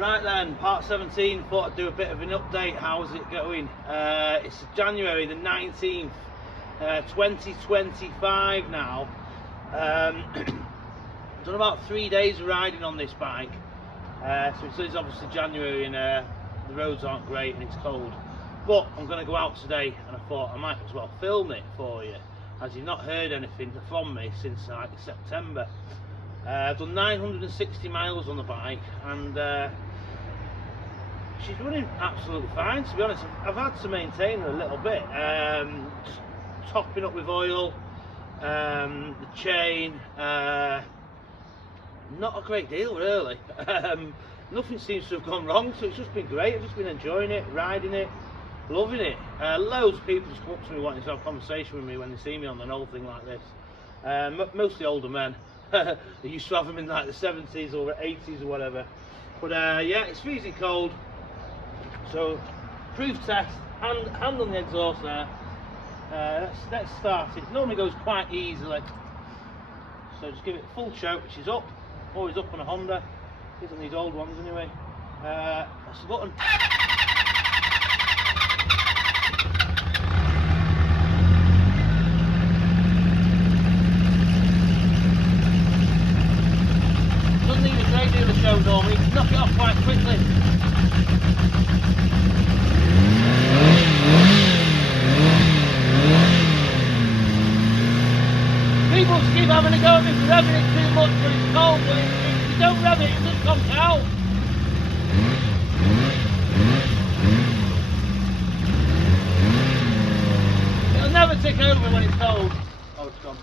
Right then, part 17, thought I'd do a bit of an update. How's it going? It's January the 19th, 2025 now. I've done about 3 days of riding on this bike. So it's obviously January and the roads aren't great and it's cold. But I'm going to go out today and I thought I might as well film it for you, as you've not heard anything from me since like September. I've done 960 miles on the bike and she's running absolutely fine, to be honest. I've had to maintain her a little bit, just topping up with oil, the chain, not a great deal really. Nothing seems to have gone wrong, so it's just been great. I've just been enjoying it, riding it, loving it. Loads of people just come up to me wanting to have a conversation with me when they see me on an old thing like this. Mostly older men. They used to have them in like the 70s or 80s or whatever. But yeah, it's freezing cold. So, proof test, hand on the exhaust there. Let's start it. It normally goes quite easily. So just give it full choke, which is up. Always up on a Honda. Isn't these old ones anyway. Press the button. Doesn't need a great deal of show normally. You can knock it off quite quickly. People keep having a go at me for revving it too much when it's cold, but if you don't rev it, it just comes out. It'll never tick over when it's cold. Oh, it's gone.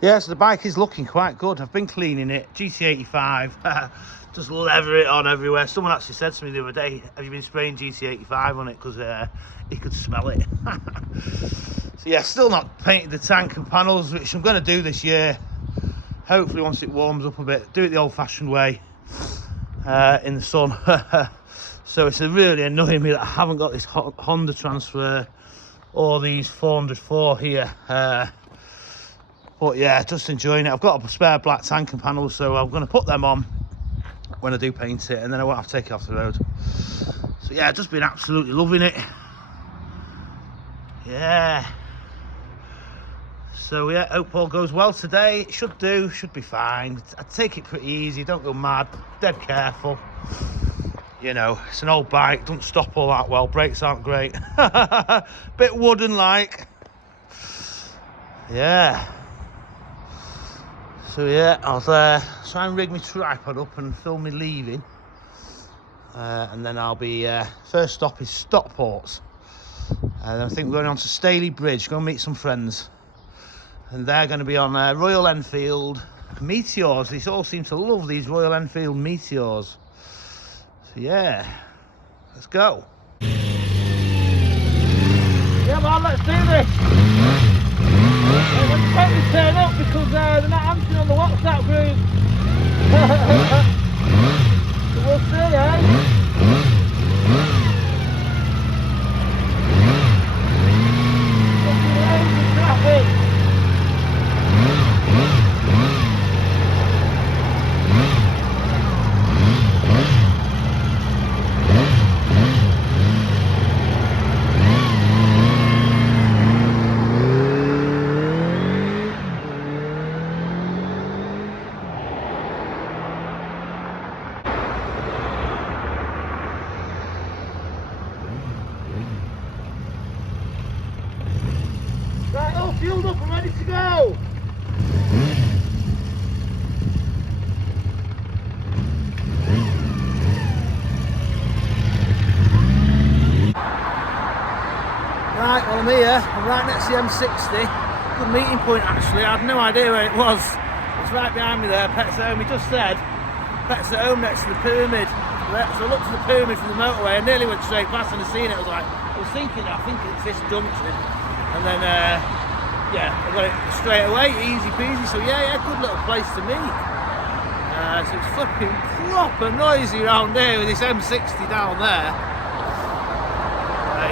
Yeah, so the bike is looking quite good. I've been cleaning it, GT85, just leather it on everywhere. Someone actually said to me the other day, have you been spraying GT85 on it, because he could smell it. So yeah, still not painted the tank and panels, which I'm going to do this year. Hopefully once it warms up a bit, do it the old fashioned way, in the sun. So it's really annoying me that I haven't got this Honda transfer or these 404 here. But yeah, just enjoying it. I've got a spare black tank and panels, so I'm going to put them on when I do paint it, and then I won't have to take it off the road. So yeah, just been absolutely loving it. Yeah. So yeah, hope all goes well today. It should be fine. I take it pretty easy, don't go mad, dead careful. You know, it's an old bike, doesn't stop all that well, brakes aren't great. Bit wooden like. Yeah. So yeah, I'll try and rig my tripod up and film me leaving. And then I'll be, first stop is Stockport. And I think we're going on to Staley Bridge, go and meet some friends. And they're going to be on Royal Enfield Meteors. These all seem to love these Royal Enfield Meteors. So yeah, let's go. Yeah man, let's do this. Let's totally turn up because they're not answering on the WhatsApp group. So we'll see, eh? Loads of traffic. Right, all fueled up and ready to go. Right, well I'm here, I'm right next to the M60. Good meeting point actually, I had no idea where it was. It's right behind me there, Pets at Home. He just said Pets at Home next to the pyramid. So I looked at the pyramid from the motorway. I nearly went straight past and I seen it. I was thinking, I think it's this junction. And then, yeah, I got it straight away, easy peasy. So yeah, good little place to meet. So it's flipping proper noisy around here with this M60 down there.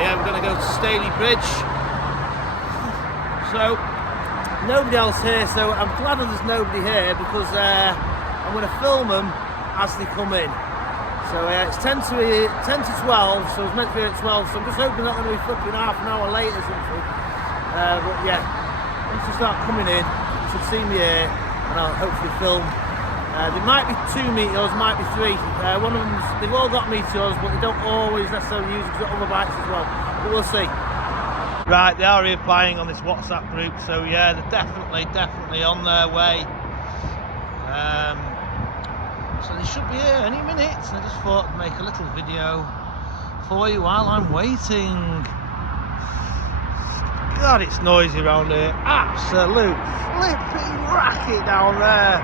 Yeah, we're going to go to Staley Bridge. So nobody else here. So I'm glad that there's nobody here because I'm going to film them as they come in. So it's 10 to 12, so it's meant to be at 12, so I'm just hoping not going to be flipping half an hour late or something. But yeah, once they start coming in, you should see me here, and I'll hopefully film. There might be 2 Meteors, might be 3. One of them, they've all got Meteors, but they don't always necessarily use them because they've got other bikes as well. But we'll see. Right, they are replying on this WhatsApp group, so yeah, they're definitely on their way. So they should be here any minute. I just thought I'd make a little video for you while I'm waiting. God, it's noisy around here. Absolute flipping racket down there.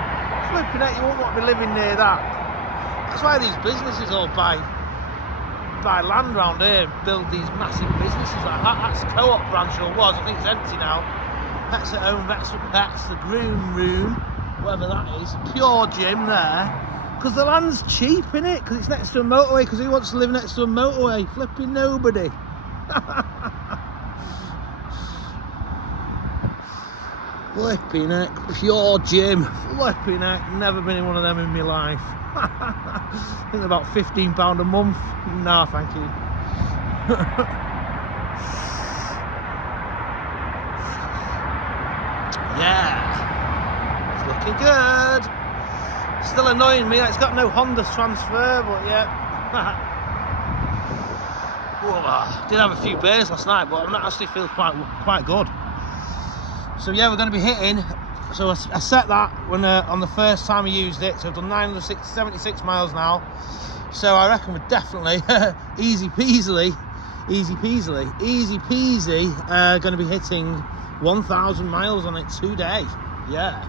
Flipping out, you won't want to be living near that. That's why these businesses all buy land around here and build these massive businesses like that. That's a co-op branch, or was. I think it's empty now. Pets at Home, Vets for Pets, the Groom Room, whatever that is. Pure Gym there. Because the land's cheap, innit? Because it's next to a motorway. Because who wants to live next to a motorway? Flipping nobody. Flipping heck, Pure Gym. Flipping heck, never been in one of them in my life. I think they're about £15 a month. No, thank you. Yeah, it's looking good. Still annoying me that it's got no Honda transfer, but yeah. Did have a few beers last night, but I'm not actually feeling quite good. So yeah, we're going to be hitting. So I set that when on the first time I used it. So I've done 976 miles now. So I reckon we're definitely easy peasy going to be hitting 1,000 miles on it today. Yeah.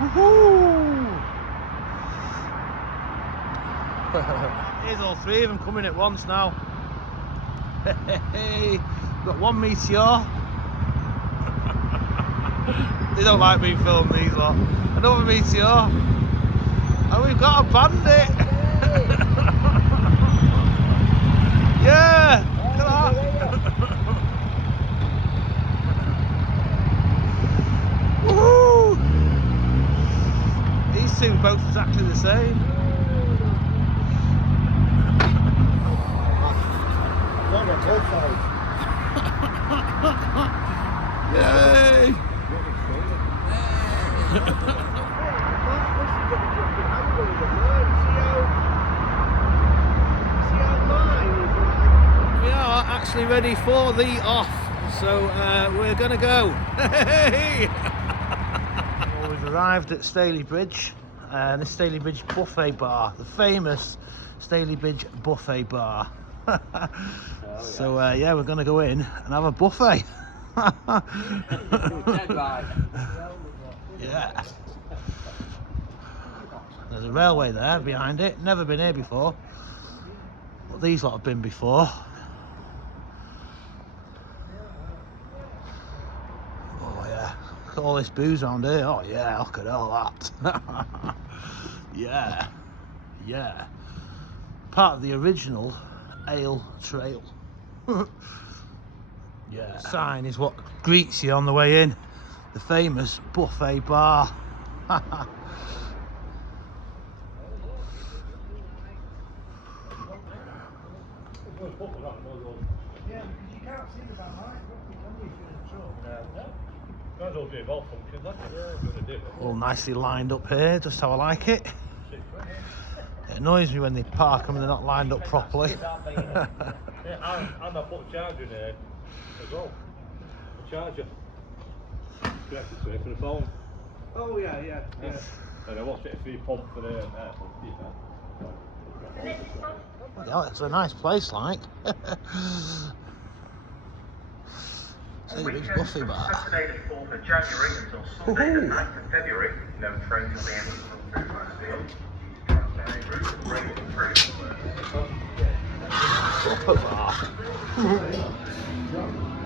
Woohoo! Here's all 3 of them coming at once now. Hey, got one Meteor. They don't like being filmed, these lot. Another Meteor. And we've got a Bandit. Yeah, look at that. Woohoo! These two are both exactly the same. Yay! We are actually ready for the off, so we're gonna go. Well, we've arrived at Staley Bridge, the Staley Bridge buffet bar, the famous Staley Bridge buffet bar. So yeah, we're gonna go in and have a buffet. Yeah. There's a railway there behind it. Never been here before. But these lot have been before. Oh yeah. Look at all this booze around here. Oh yeah, look at all that. Yeah. Yeah. Part of the original ale trail. Yeah. The sign is what greets you on the way in. The famous buffet bar. All nicely lined up here, just how I like it. It annoys me when they park them and they're not lined up properly. And I put a charger in here as well. A charger. Connected to it for the phone. Oh yeah. And I watched it a free pump for the Yeah, it's a nice place, like. See the big buffet bar. Saturday the 4th of January until Sunday the 9th of February. No trains will be able to run through Mansfield.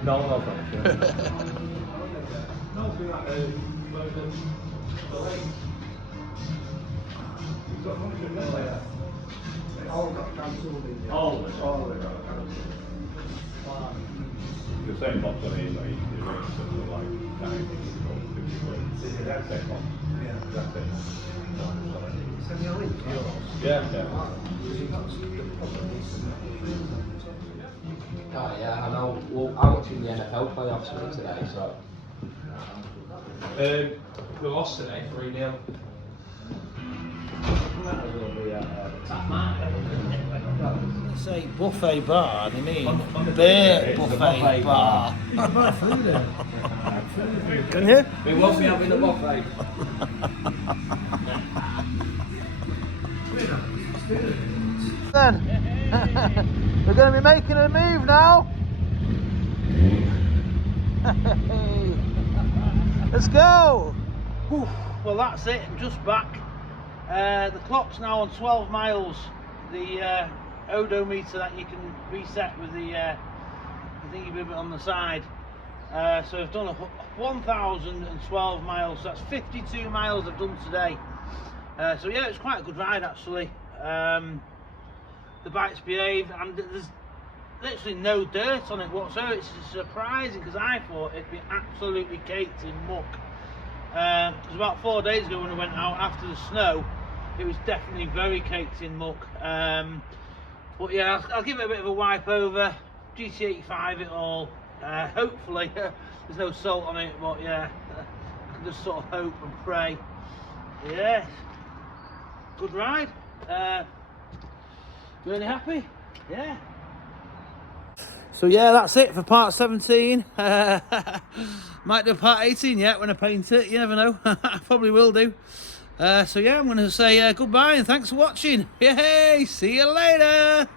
No, no, thank you. The same box on eBay, you rent something like 90 or 50 quid. That's it, box. Yeah, that's it. Send me a link. Yeah, yeah. Oh yeah, I know. Well, I'm watching the NFL playoffs today, so. We lost today 3-0. Say buffet bar, they mean beer buffet bar. Can you? We won't be having a buffet. Then we're going to be making a move now. Let's go. Whew. Well, that's it. I'm just back. The clock's now on 12 miles. The odometer that you can reset with the thingy bit on the side. So I've done 1,012 miles. So that's 52 miles I've done today. So yeah, it's quite a good ride actually. The bike's behaved, and there's literally no dirt on it whatsoever. It's surprising because I thought it'd be absolutely caked in muck. Because about 4 days ago when I went out after the snow, it was definitely very caked in muck. But yeah, I'll give it a bit of a wipe over, GT85 it all. Hopefully there's no salt on it, but yeah, I can just sort of hope and pray. Yeah, good ride. Really happy, yeah. So yeah, that's it for part 17. Might do part 18 yet when I paint it, you never know. I probably will do. So yeah, I'm going to say goodbye and thanks for watching. Yay, see you later.